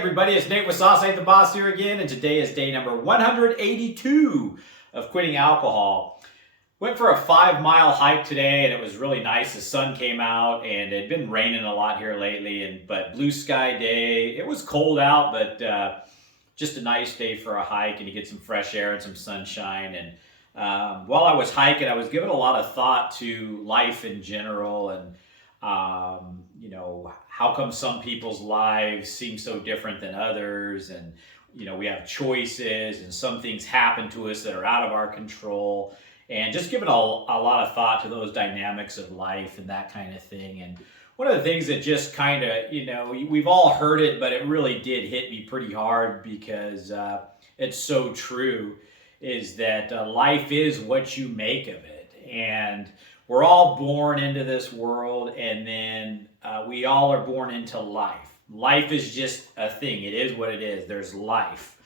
everybody, it's Nate with Sauce Ain't the Boss here again, and today is day number 182 of quitting alcohol. Went for a 5-mile hike today, and it was really nice. The sun came out, and it had been raining a lot here lately, but blue sky day. It was cold out, but just a nice day for a hike, and you get some fresh air and some sunshine. And while I was hiking, I was giving a lot of thought to life in general, and how come some people's lives seem so different than others, and we have choices, and some things happen to us that are out of our control, and just giving a lot of thought to those dynamics of life and that kind of thing. And one of the things that just kind of, we've all heard it, but it really did hit me pretty hard because it's so true, is that life is what you make of it. And we're all born into this world, and then we all are born into life. Life is just a thing. It is what it is. There's life.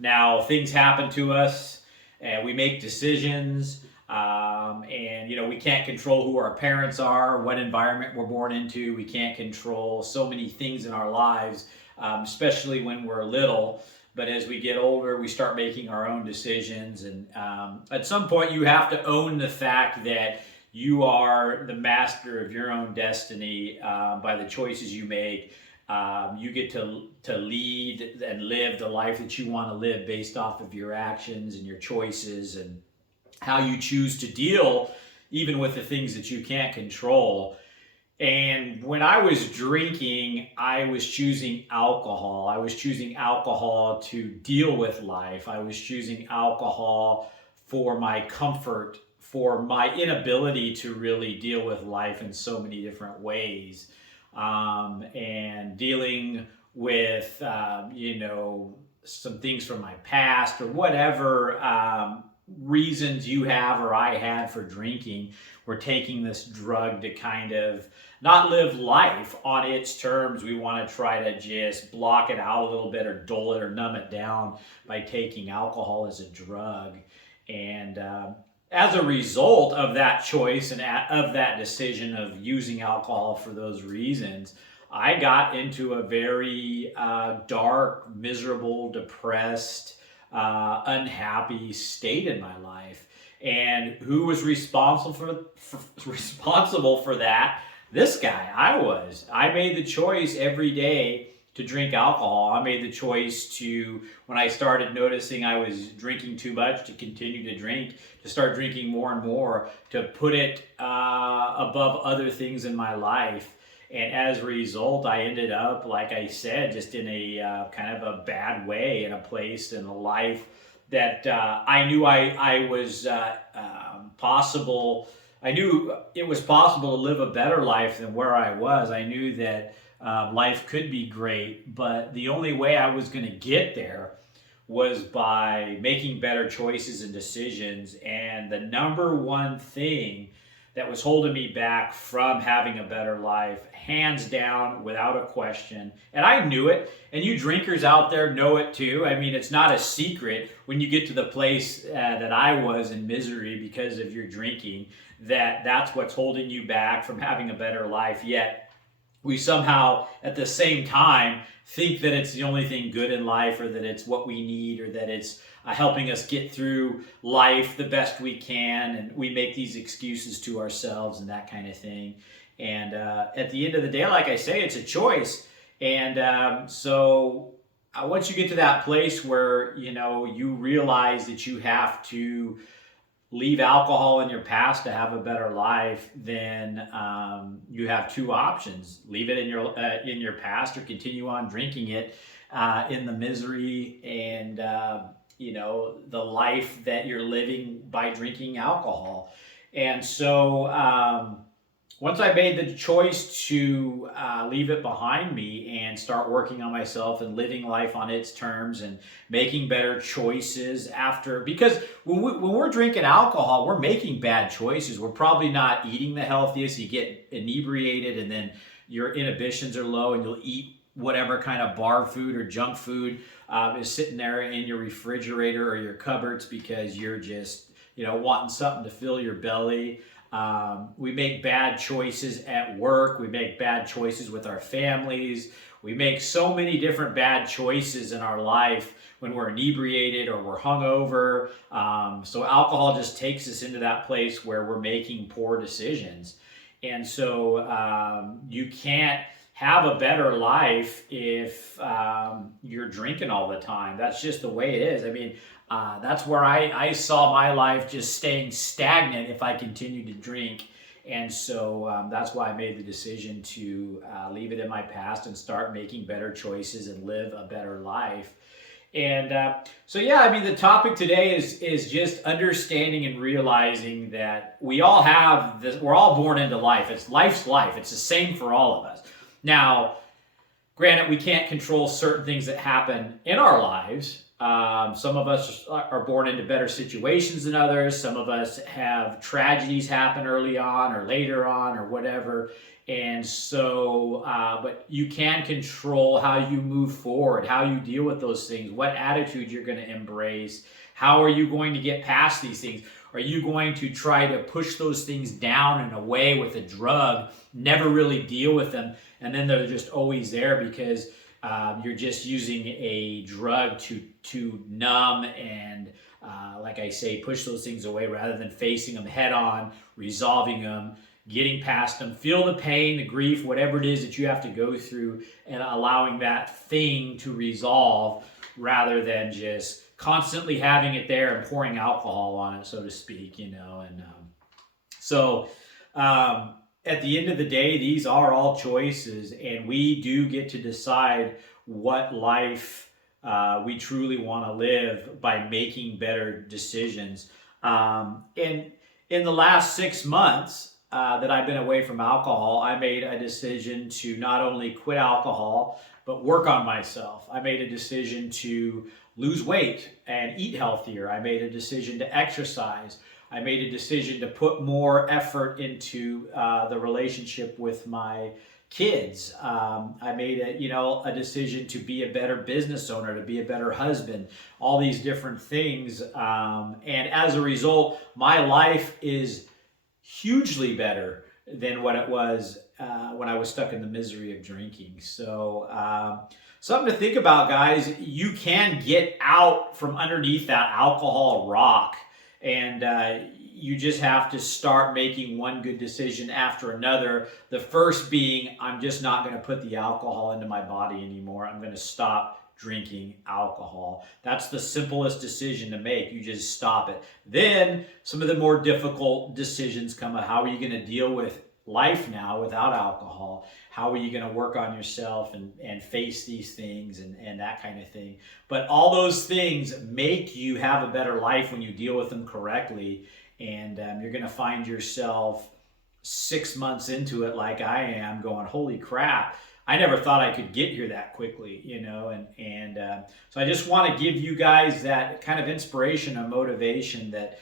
Now, things happen to us, and we make decisions, and we can't control who our parents are, what environment we're born into. We can't control so many things in our lives, especially when we're little. But as we get older, we start making our own decisions, and at some point, you have to own the fact that you are the master of your own destiny by the choices you make. You get to lead and live the life that you want to live based off of your actions and your choices and how you choose to deal even with the things that you can't control. And when I was drinking, I was choosing alcohol. I was choosing alcohol to deal with life. I was choosing alcohol for my comfort, for my inability to really deal with life in so many different ways, and dealing with, some things from my past or whatever reasons you have or I had for drinking. We're taking this drug to kind of not live life on its terms. We want to try to just block it out a little bit or dull it or numb it down by taking alcohol as a drug. And as a result of that choice and of that decision of using alcohol for those reasons, I got into a very dark, miserable, depressed, unhappy state in my life. And who was responsible for that? This guy. I was. I made the choice every day to drink alcohol. I made the choice to, when I started noticing I was drinking too much, to continue to drink, to start drinking more and more, to put it above other things in my life. And as a result, I ended up, like I said, just in a kind of a bad way, in a place, in a life that I knew I was possible. I knew it was possible to live a better life than where I was. I knew that life could be great, but the only way I was going to get there was by making better choices and decisions. And the number one thing that was holding me back from having a better life, hands down, without a question, and I knew it, and you drinkers out there know it too. I mean, it's not a secret when you get to the place that I was in misery because of your drinking, that's what's holding you back from having a better life. Yet we somehow, at the same time, think that it's the only thing good in life, or that it's what we need, or that it's helping us get through life the best we can, and we make these excuses to ourselves and that kind of thing. And at the end of the day, like I say, it's a choice. And so once you get to that place where you realize that you have to leave alcohol in your past to have a better life, then you have two options: leave it in your past, or continue on drinking it in the misery and the life that you're living by drinking alcohol. And so once I made the choice to leave it behind me and start working on myself and living life on its terms and making better choices because when we're drinking alcohol, we're making bad choices. We're probably not eating the healthiest. You get inebriated, and then your inhibitions are low, and you'll eat whatever kind of bar food or junk food is sitting there in your refrigerator or your cupboards because you're just wanting something to fill your belly. We make bad choices at work. We make bad choices with our families. We make so many different bad choices in our life when we're inebriated or we're hungover. So alcohol just takes us into that place where we're making poor decisions. And so you can't have a better life if you're drinking all the time. That's just the way it is. I mean, that's where I saw my life just staying stagnant if I continued to drink. And so that's why I made the decision to leave it in my past and start making better choices and live a better life. And so, yeah, I mean, the topic today is just understanding and realizing that we all have this, we're all born into life. Life's life. It's the same for all of us. Now, granted, we can't control certain things that happen in our lives. Some of us are born into better situations than others. Some of us have tragedies happen early on or later on or whatever. And so, but you can control how you move forward, how you deal with those things, what attitude you're going to embrace. How are you going to get past these things? Are you going to try to push those things down and away with a drug, never really deal with them, and then they're just always there because you're just using a drug to numb and, like I say, push those things away rather than facing them head on, resolving them, getting past them, feel the pain, the grief, whatever it is that you have to go through, and allowing that thing to resolve rather than just constantly having it there and pouring alcohol on it, so to speak, you know. And so at the end of the day, these are all choices, and we do get to decide what life we truly want to live by making better decisions. And in the last 6 months, that I've been away from alcohol, I made a decision to not only quit alcohol, but work on myself. I made a decision to lose weight and eat healthier. I made a decision to exercise. I made a decision to put more effort into the relationship with my kids. I made a decision to be a better business owner, to be a better husband, all these different things. And as a result, my life is hugely better than what it was when I was stuck in the misery of drinking. So something to think about, guys. You can get out from underneath that alcohol rock, and you just have to start making one good decision after another. The first being, I'm just not going to put the alcohol into my body anymore. I'm going to stop drinking alcohol. That's the simplest decision to make. You just stop it. Then some of the more difficult decisions come up. How are you going to deal with life now without alcohol? How are you going to work on yourself and face these things and that kind of thing? But all those things make you have a better life when you deal with them correctly. And you're going to find yourself 6 months into it like I am going, holy crap, I never thought I could get here that quickly, you know, and so I just want to give you guys that kind of inspiration and motivation that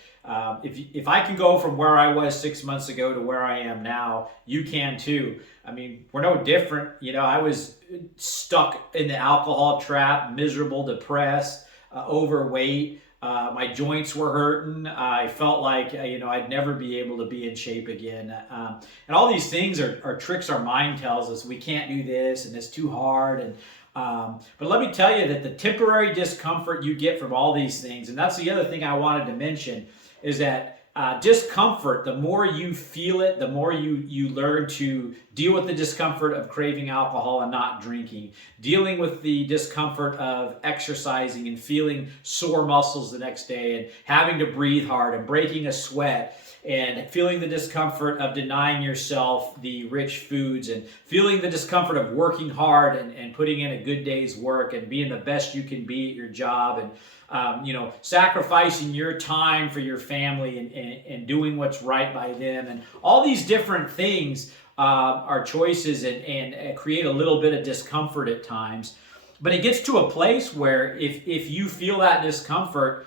if I can go from where I was 6 months ago to where I am now, you can too. I mean, we're no different. You know, I was stuck in the alcohol trap, miserable, depressed, overweight. My joints were hurting. I felt like, I'd never be able to be in shape again. And all these things are tricks our mind tells us. We can't do this and it's too hard. And but let me tell you that the temporary discomfort you get from all these things, and that's the other thing I wanted to mention, is that discomfort, the more you feel it, the more you learn to deal with the discomfort of craving alcohol and not drinking, dealing with the discomfort of exercising and feeling sore muscles the next day and having to breathe hard and breaking a sweat, and feeling the discomfort of denying yourself the rich foods, and feeling the discomfort of working hard and putting in a good day's work and being the best you can be at your job, and sacrificing your time for your family and doing what's right by them. And all these different things are choices and create a little bit of discomfort at times. But it gets to a place where if you feel that discomfort,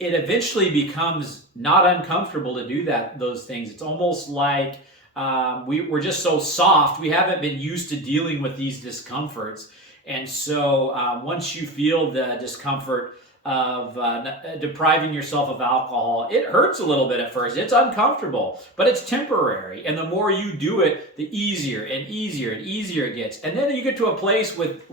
it eventually becomes not uncomfortable to do those things. It's almost like we're just so soft. We haven't been used to dealing with these discomforts. And so once you feel the discomfort, depriving yourself of alcohol, it hurts a little bit at first. It's uncomfortable, but it's temporary. And the more you do it, the easier and easier and easier it gets. And then you get to a place with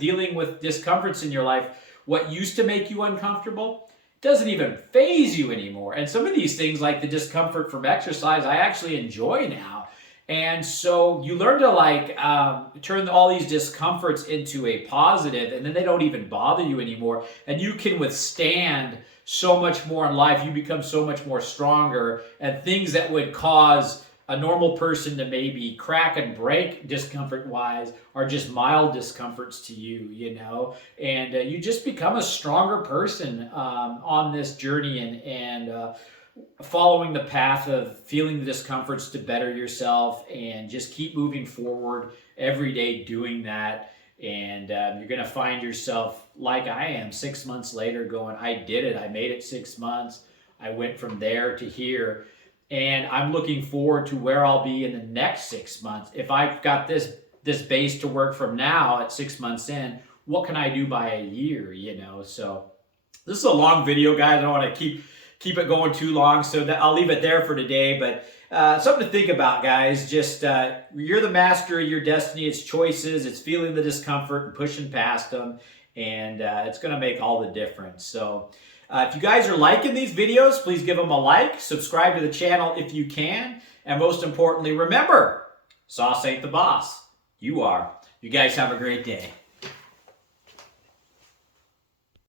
dealing with discomforts in your life. What used to make you uncomfortable doesn't even faze you anymore. And some of these things, like the discomfort from exercise, I actually enjoy now. And so you learn to turn all these discomforts into a positive, and then they don't even bother you anymore. And you can withstand so much more in life. You become so much more stronger, and things that would cause a normal person to maybe crack and break discomfort-wise are just mild discomforts to you, you know. And you just become a stronger person on this journey, and following the path of feeling the discomforts to better yourself, and just keep moving forward every day doing that. And you're going to find yourself, like I am, 6 months later going, I did it. I made it 6 months. I went from there to here. And I'm looking forward to where I'll be in the next 6 months. If I've got this base to work from now at 6 months in, what can I do by a year, you know? So this is a long video, guys. I don't want to keep it going too long, so I'll leave it there for today. But something to think about, guys. Just you're the master of your destiny. It's choices. It's feeling the discomfort and pushing past them, and it's going to make all the difference. So if you guys are liking these videos, please give them a like. Subscribe to the channel if you can. And most importantly, remember, sauce ain't the boss. You are. You guys have a great day.